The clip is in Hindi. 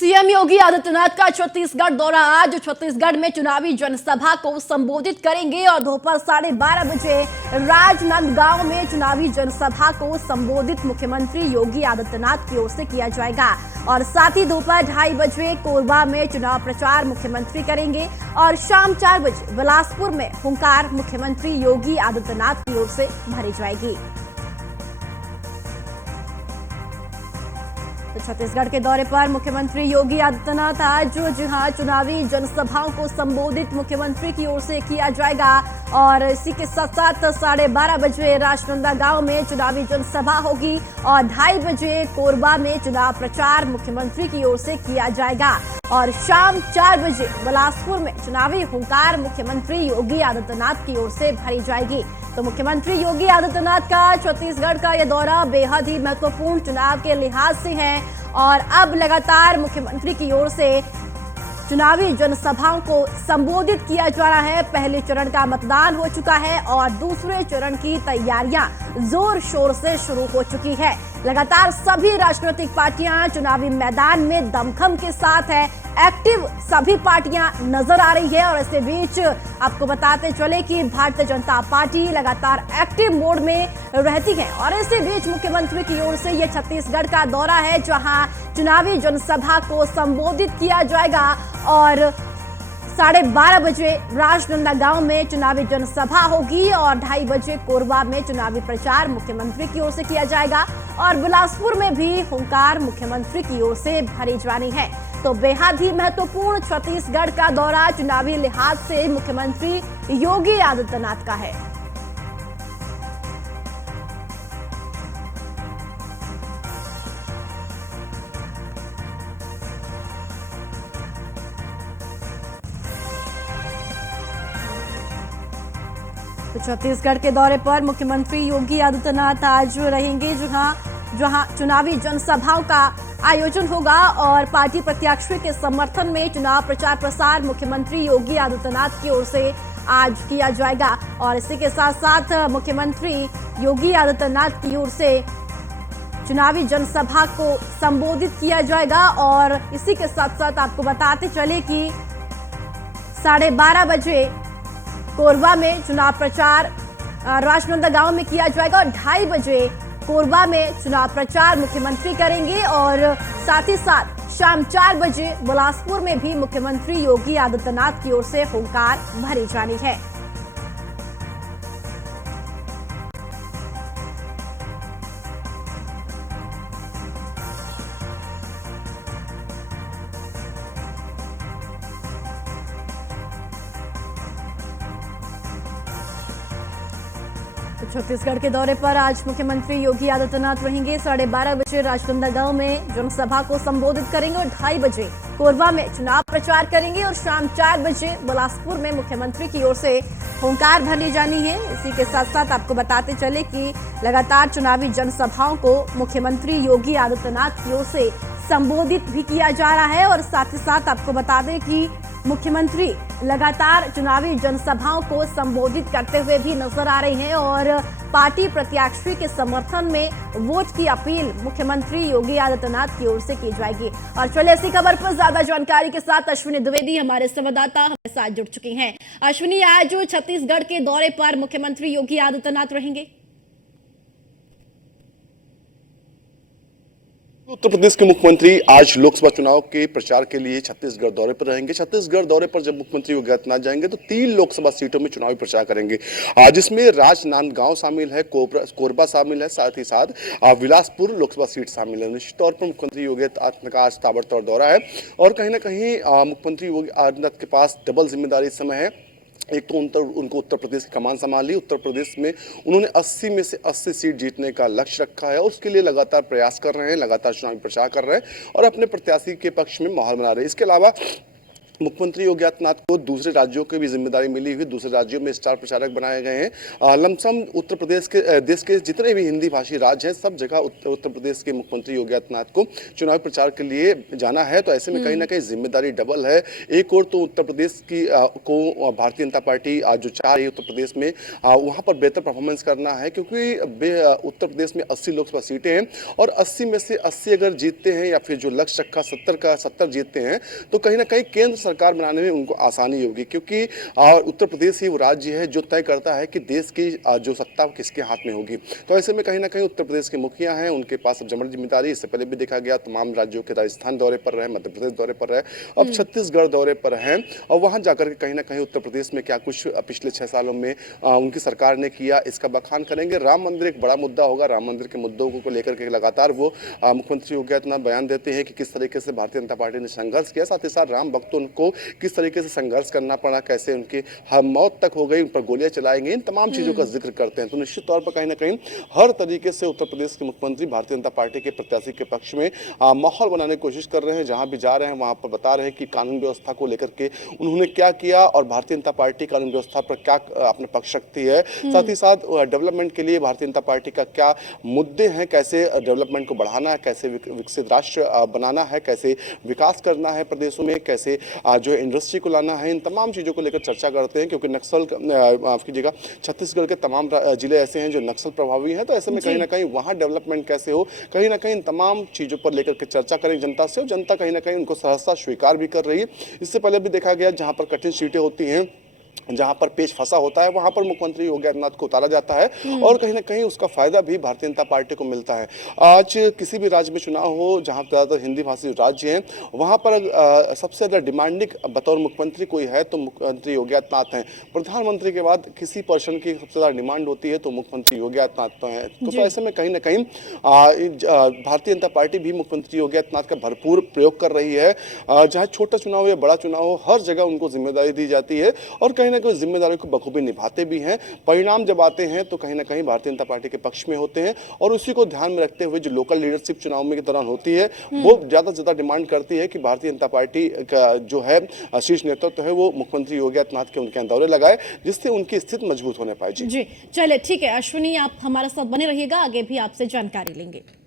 सीएम योगी आदित्यनाथ का छत्तीसगढ़ दौरा। आज छत्तीसगढ़ में चुनावी जनसभा को संबोधित करेंगे और दोपहर 12:30 बजे राजनांदगांव में चुनावी जनसभा को संबोधित मुख्यमंत्री योगी आदित्यनाथ की ओर से किया जाएगा। और साथ ही दोपहर 2:30 बजे कोरबा में चुनाव प्रचार मुख्यमंत्री करेंगे और शाम 4 बजे बिलासपुर में हुंकार मुख्यमंत्री योगी आदित्यनाथ की ओर से भरी जाएगी। तो छत्तीसगढ़ के दौरे पर मुख्यमंत्री योगी आदित्यनाथ आज जहां चुनावी जनसभाओं को संबोधित मुख्यमंत्री की ओर से किया जाएगा और इसी के साथ साथ 12:30 बजे राजनांदगांव में चुनावी जनसभा होगी और 2:30 बजे कोरबा में चुनाव प्रचार मुख्यमंत्री की ओर से किया जाएगा और शाम 4 बजे बिलासपुर में चुनावी हुंकार मुख्यमंत्री योगी आदित्यनाथ की ओर से भरी जाएगी। तो मुख्यमंत्री योगी आदित्यनाथ का छत्तीसगढ़ का यह दौरा बेहद ही महत्वपूर्ण चुनाव के लिहाज से है और अब लगातार मुख्यमंत्री की ओर से चुनावी जनसभाओं को संबोधित किया जा रहा है। पहले चरण का मतदान हो चुका है और दूसरे चरण की तैयारियां जोर शोर से शुरू हो चुकी है। लगातार सभी राजनीतिक पार्टियां चुनावी मैदान में दमखम के साथ है, एक्टिव सभी पार्टियां नजर आ रही है। और इसके बीच आपको बताते चले कि भारतीय जनता पार्टी लगातार एक्टिव मोड में रहती है और इसी बीच मुख्यमंत्री की ओर से यह छत्तीसगढ़ का दौरा है जहां चुनावी जनसभा को संबोधित किया जाएगा और 12:30 बजे राजनांदगांव में चुनावी जनसभा होगी और 2:30 बजे कोरबा में चुनावी प्रचार मुख्यमंत्री की ओर से किया जाएगा और बिलासपुर में भी हुंकार मुख्यमंत्री की ओर से भरी जानी है। तो बेहद ही महत्वपूर्ण छत्तीसगढ़ का दौरा चुनावी लिहाज से मुख्यमंत्री योगी आदित्यनाथ का है। तो छत्तीसगढ़ के दौरे पर मुख्यमंत्री योगी आदित्यनाथ आज रहेंगे जहां चुनावी जनसभाओं का आयोजन होगा और पार्टी प्रत्याशी के समर्थन में चुनाव प्रचार प्रसार मुख्यमंत्री योगी आदित्यनाथ की ओर से आज किया जाएगा। और इसी के साथ साथ मुख्यमंत्री योगी आदित्यनाथ की ओर से चुनावी जनसभा को संबोधित किया जाएगा। और इसी के साथ साथ आपको बताते चले कि 12:30 बजे कोरबा में चुनाव प्रचार राजनांदगांव में किया जाएगा और 2:30 बजे कोरबा में चुनाव प्रचार मुख्यमंत्री करेंगे और साथ ही साथ शाम 4 बजे बिलासपुर में भी मुख्यमंत्री योगी आदित्यनाथ की ओर से हुंकार भरी जानी है। छत्तीसगढ़ के दौरे पर आज मुख्यमंत्री योगी आदित्यनाथ रहेंगे। 12:30 बजे राजनांदगांव में जनसभा को संबोधित करेंगे और 2:30 बजे कोरबा में चुनाव प्रचार करेंगे और शाम 4 बजे बिलासपुर में मुख्यमंत्री की ओर से हुंकार भरी जानी है। इसी के साथ साथ आपको बताते चले कि लगातार चुनावी जनसभाओं को मुख्यमंत्री योगी आदित्यनाथ की ओर से संबोधित भी किया जा रहा है और साथ ही साथ आपको बता दें कि मुख्यमंत्री लगातार चुनावी जनसभाओं को संबोधित करते हुए भी नजर आ रहे हैं और पार्टी प्रत्याशी के समर्थन में वोट की अपील मुख्यमंत्री योगी आदित्यनाथ की ओर से की जाएगी। और चलिए इसी खबर पर ज्यादा जानकारी के साथ अश्विनी द्विवेदी हमारे संवाददाता हमारे साथ जुड़ चुके हैं। अश्विनी, आज छत्तीसगढ़ के दौरे पर मुख्यमंत्री योगी आदित्यनाथ रहेंगे। उत्तर प्रदेश के मुख्यमंत्री आज लोकसभा चुनाव के प्रचार के लिए छत्तीसगढ़ दौरे पर रहेंगे। छत्तीसगढ़ दौरे पर जब मुख्यमंत्री योगी आदित्यनाथ जाएंगे तो 3 लोकसभा सीटों में चुनावी प्रचार करेंगे। आज इसमें राजनांदगांव शामिल है, कोरबा शामिल है, साथ ही साथ बिलासपुर लोकसभा सीट शामिल है। निश्चित तौर पर मुख्यमंत्री योगी आदित्यनाथ का आज ताबड़तोड़ दौरा है और कहीं ना कहीं मुख्यमंत्री योगी आदित्यनाथ के पास डबल जिम्मेदारी इस समय है। एक तो उनको उत्तर प्रदेश की कमान संभाली, उत्तर प्रदेश में उन्होंने 80 में से 80 सीट जीतने का लक्ष्य रखा है और उसके लिए लगातार प्रयास कर रहे हैं, लगातार चुनावी प्रचार कर रहे हैं और अपने प्रत्याशी के पक्ष में माहौल बना रहे हैं। इसके अलावा मुख्यमंत्री योगी आदित्यनाथ को दूसरे राज्यों की भी जिम्मेदारी मिली हुई, दूसरे राज्यों में स्टार प्रचारक बनाए गए हैं। लमसम उत्तर प्रदेश के देश के जितने भी हिंदी भाषी राज्य हैं, सब जगह उत्तर प्रदेश के मुख्यमंत्री योगी आदित्यनाथ को चुनावी प्रचार के लिए जाना है। तो ऐसे में कहीं ना कहीं जिम्मेदारी डबल है। एक और तो उत्तर प्रदेश की को भारतीय जनता पार्टी जो चाह रही है उत्तर प्रदेश में वहां पर बेहतर परफॉर्मेंस करना है, क्योंकि उत्तर प्रदेश में 80 लोकसभा सीटें हैं और 80 में से 80 अगर जीतते हैं या फिर जो लक्ष्य रखा 70 का 70 जीतते हैं तो कहीं ना कहीं केंद्र सरकार बनाने में उनको आसानी होगी, क्योंकि उत्तर प्रदेश ही वो राज्य है जो तय करता है कि देश की जो सत्ता किसके हाथ में होगी। तो ऐसे में कहीं ना कहीं उत्तर प्रदेश के मुखिया हैं, उनके पास अब जमर जिम्मेदारी। इससे पहले भी देखा गया तमाम राज्यों के राजस्थान दौरे पर रहे, मध्य प्रदेश दौरे पर रहे, अब छत्तीसगढ़ दौरे पर हैं और वहां जाकर के कहीं ना कहीं उत्तर प्रदेश में क्या कुछ पिछले 6 सालों में उनकी सरकार ने किया इसका बखान करेंगे। राम मंदिर एक बड़ा मुद्दा होगा। राम मंदिर के मुद्दों को लेकर के लगातार वो मुख्यमंत्री योगी आदित्यनाथ बयान देते हैं कि किस तरीके से भारतीय जनता पार्टी ने संघर्ष किया, साथ ही साथ राम भक्तों को किस तरीके से संघर्ष करना पड़ा, कैसे उनकी मौत तक हो गई, उन पर गोलियां चलाई गई, इन तमाम चीजों का जिक्र करते हैं। तो निश्चित तौर पर कहीं ना कहीं हर तरीके से उत्तर प्रदेश के मुख्यमंत्री भारतीय जनता पार्टी के प्रत्याशी के पक्ष में माहौल बनाने की कोशिश कर रहे हैं। जहां भी जा रहे हैं वहां पर बता रहे हैं कि कानून व्यवस्था को लेकर के उन्होंने क्या किया और भारतीय जनता पार्टी कानून व्यवस्था पर क्या अपने पक्ष रखती है, साथ ही साथ डेवलपमेंट के लिए भारतीय जनता पार्टी का क्या मुद्दे हैं, कैसे डेवलपमेंट को बढ़ाना है, कैसे विकसित राष्ट्र बनाना है, कैसे विकास करना है प्रदेशों में, कैसे जो इंडस्ट्री को लाना है, इन तमाम चीज़ों को लेकर चर्चा करते हैं। क्योंकि नक्सल माफ कीजिएगा छत्तीसगढ़ के तमाम जिले ऐसे हैं जो नक्सल प्रभावी हैं। तो ऐसे में कहीं ना कहीं वहाँ डेवलपमेंट कैसे हो, कहीं ना कहीं इन तमाम चीज़ों पर लेकर के चर्चा करें जनता से, और जनता कहीं ना कहीं उनको सहजता स्वीकार भी कर रही है। इससे पहले भी देखा गया जहाँ पर कठिन सीटें होती हैं, जहां पर पेच फंसा होता है, वहां पर मुख्यमंत्री योगी आदित्यनाथ को उतारा जाता है और कहीं ना कहीं उसका फायदा भी भारतीय जनता पार्टी को मिलता है। आज किसी भी राज्य में चुनाव हो जहां ज्यादातर हिंदी भाषी राज्य हैं, वहां पर सबसे ज्यादा डिमांडिंग बतौर मुख्यमंत्री कोई है तो मुख्यमंत्री योगी आदित्यनाथ हैं। प्रधानमंत्री के बाद किसी पर्सन की सबसे ज्यादा डिमांड होती है तो मुख्यमंत्री योगी आदित्यनाथ हैं। तो ऐसे में कहीं ना कहीं भारतीय जनता पार्टी भी मुख्यमंत्री योगी आदित्यनाथ का भरपूर प्रयोग कर रही है। चाहे छोटा चुनाव हो या बड़ा चुनाव हो, हर जगह उनको जिम्मेदारी दी जाती है और कहीं ना कहीं जिम्मेदारी को बखूबी निभाते भी हैं। परिणाम जब आते हैं तो कहीं ना कहीं भारतीय जनता पार्टी के पक्ष में होते हैं और उसी को ध्यान में रखते हुए जो लोकल लीडरशिप चुनाव में के दौरान होती है वो ज्यादा से ज्यादा डिमांड करती है कि भारतीय जनता पार्टी का जो है शीर्ष नेतृत्व है वो मुख्यमंत्री योगी आदित्यनाथ के उनके यहाँ दौरे लगाए, जिससे उनकी स्थिति मजबूत होने पाए। जी चलिए ठीक है अश्विनी, आप हमारे साथ बने रहिएगा, आगे भी आपसे जानकारी लेंगे।